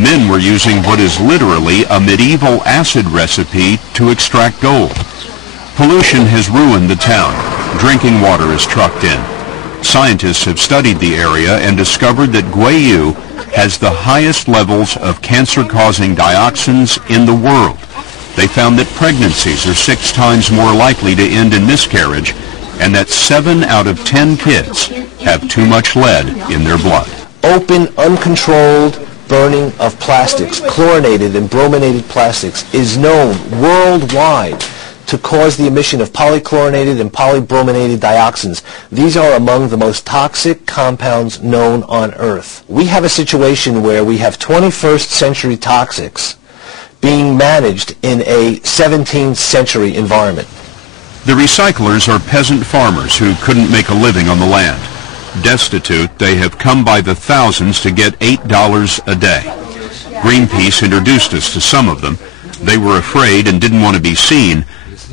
Men were using what is literally a medieval acid recipe to extract gold. Pollution has ruined the town. Drinking water is trucked in. Scientists have studied the area and discovered that Guiyu has the highest levels of cancer-causing dioxins in the world. They found that pregnancies are 6 times more likely to end in miscarriage, and that 7 out of 10 kids have too much lead in their blood. Open, uncontrolled burning of plastics, chlorinated and brominated plastics, is known worldwide to cause the emission of polychlorinated and polybrominated dioxins. These are among the most toxic compounds known on Earth. We have a situation where we have 21st century toxics being managed in a 17th century environment. The recyclers are peasant farmers who couldn't make a living on the land. Destitute, they have come by the thousands to get $8 a day. Greenpeace introduced us to some of them. They were afraid and didn't want to be seen,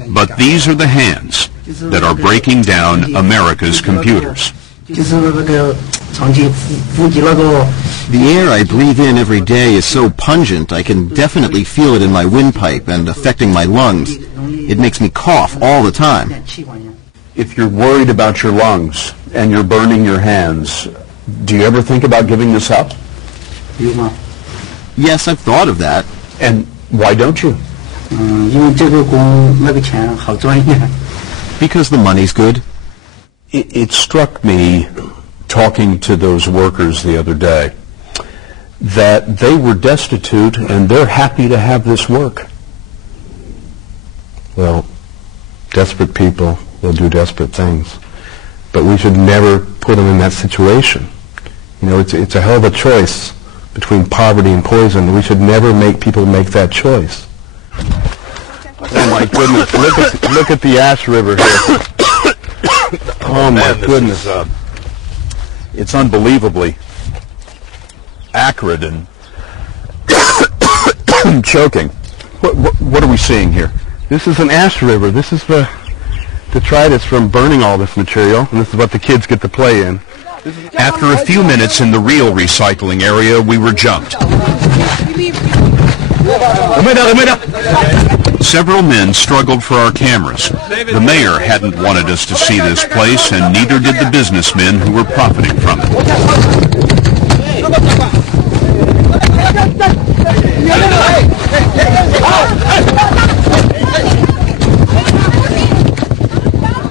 but these are the hands that are breaking down America's computers. The air I breathe in every day is so pungent I can definitely feel it in my windpipe and affecting my lungs. It makes me cough all the time. If you're worried about your lungs and you're burning your hands, do you ever think about giving this up? Yes, I've thought of that. And why don't you? Because the money's good. It struck me, talking to those workers the other day, that they were destitute and they're happy to have this work. Well, desperate people will do desperate things. But we should never put them in that situation. You know, it's a hell of a choice between poverty and poison. We should never make people make that choice. Oh my goodness, look at the Ash River here. Oh my goodness. It's unbelievably acrid and choking. What are we seeing here? This is an ash river. This is the detritus from burning all this material, and this is what the kids get to play in. After a few minutes in the real recycling area, we were jumped. Several men struggled for our cameras. The mayor hadn't wanted us to see this place, and neither did the businessmen who were profiting from it.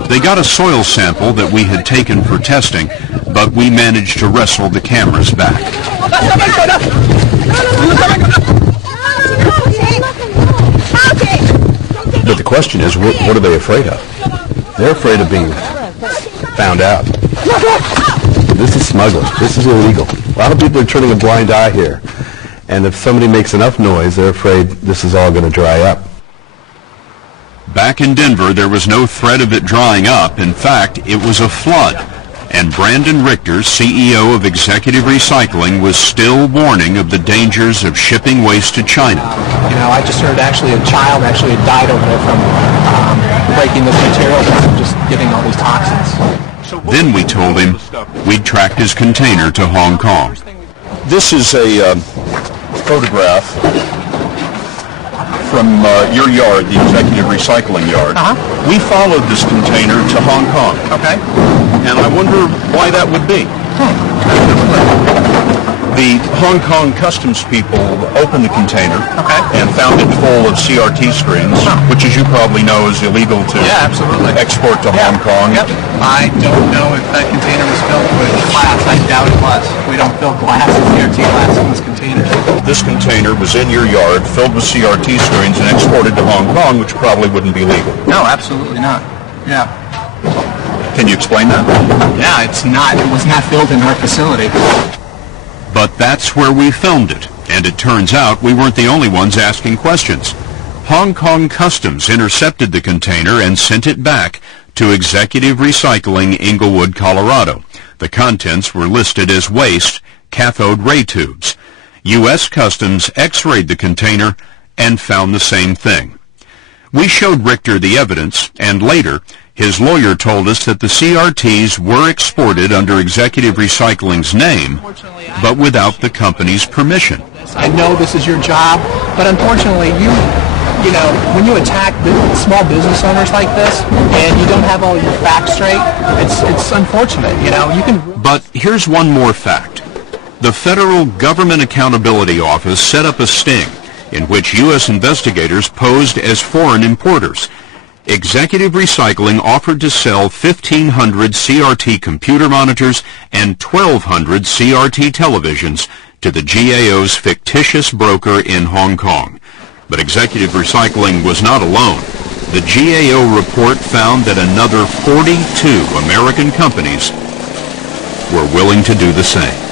They got a soil sample that we had taken for testing, but we managed to wrestle the cameras back. But the question is, what are they afraid of? They're afraid of being found out. This is smuggling. This is illegal. A lot of people are turning a blind eye here. And if somebody makes enough noise, they're afraid this is all going to dry up. Back in Denver, there was no threat of it drying up. In fact, it was a flood. And Brandon Richter, CEO of Executive Recycling, was still warning of the dangers of shipping waste to China. You know, I just heard actually a child actually had died over there from breaking this material and just getting all these toxins. Then we told him we'd tracked his container to Hong Kong. This is a photograph from your yard, the Executive Recycling yard. We followed this container to Hong Kong. Okay. And I wonder why that would be. The Hong Kong customs people opened the container and found it full of CRT screens, which, as you probably know, is illegal to export to Hong Kong. I don't know if that container was filled with glass. I doubt it was. We don't fill glass and CRT glass in this container. This container was in your yard, filled with CRT screens, and exported to Hong Kong, which probably wouldn't be legal. No, absolutely not. Yeah. Can you explain that? Yeah, it's not. It was not filled in our facility. But that's where we filmed it, and it turns out we weren't the only ones asking questions. Hong Kong Customs intercepted the container and sent it back to Executive Recycling, Inglewood, Colorado. The contents were listed as waste cathode ray tubes. U.S. Customs x-rayed the container and found the same thing. We showed Richter the evidence, and later His lawyer told us that the CRTs were exported under Executive Recycling's name, but without the company's permission. I know this is your job, but unfortunately, you know, when you attack small business owners like this and you don't have all your facts straight, it's unfortunate. You know, you can. But here's one more fact: the Federal Government Accountability Office set up a sting in which U.S. investigators posed as foreign importers. Executive Recycling offered to sell 1,500 CRT computer monitors and 1,200 CRT televisions to the GAO's fictitious broker in Hong Kong. But Executive Recycling was not alone. The GAO report found that another 42 American companies were willing to do the same.